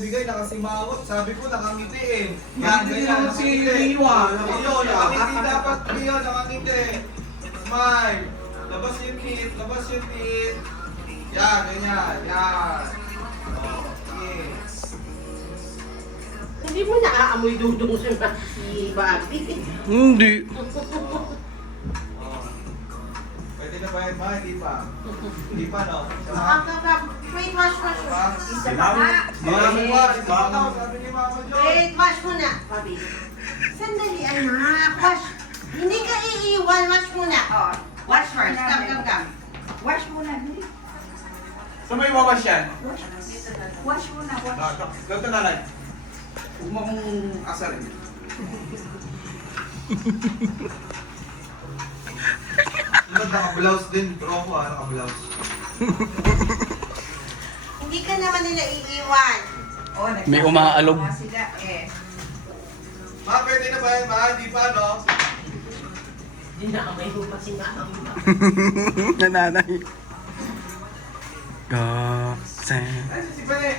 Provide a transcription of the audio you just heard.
Bigay, nakasimawot. Sabi ko, nakangiti eh. Yan, ganyan naman si Riwa. Rio, nakangiti dapat. Rio, nakangiti. Smile. Labas yung teeth, labas yung teeth. Yan, ganyan. Yan. Okay. Hindi mo naaamoy dudong si Bobby. Hindi. Pwede na ba yun, ma? Hindi pa. Hindi pa, no? Wait, wash. Isa pa nga. Sabi ni Mama Jo. Wait, wash muna, Bobby. Sandali, anak. Wash. Hindi ka iiwan. Wash muna. Oh, Wash first. Come. wash muna. Dali. Saan mo iwawash yan? Wash muna, wash. Ganito na lang. Huwag mo akong asarin. Naka-blouse din. Bro ko, naka-blouse. Hindi ka naman nila iiwan. Oh, May umaalog. Sila, eh. Ma, pwede na ba yun, ma? Hindi pa, no? Dinamay mo pa si Mama. Nananay. Go, Sam. Ay, si Bane.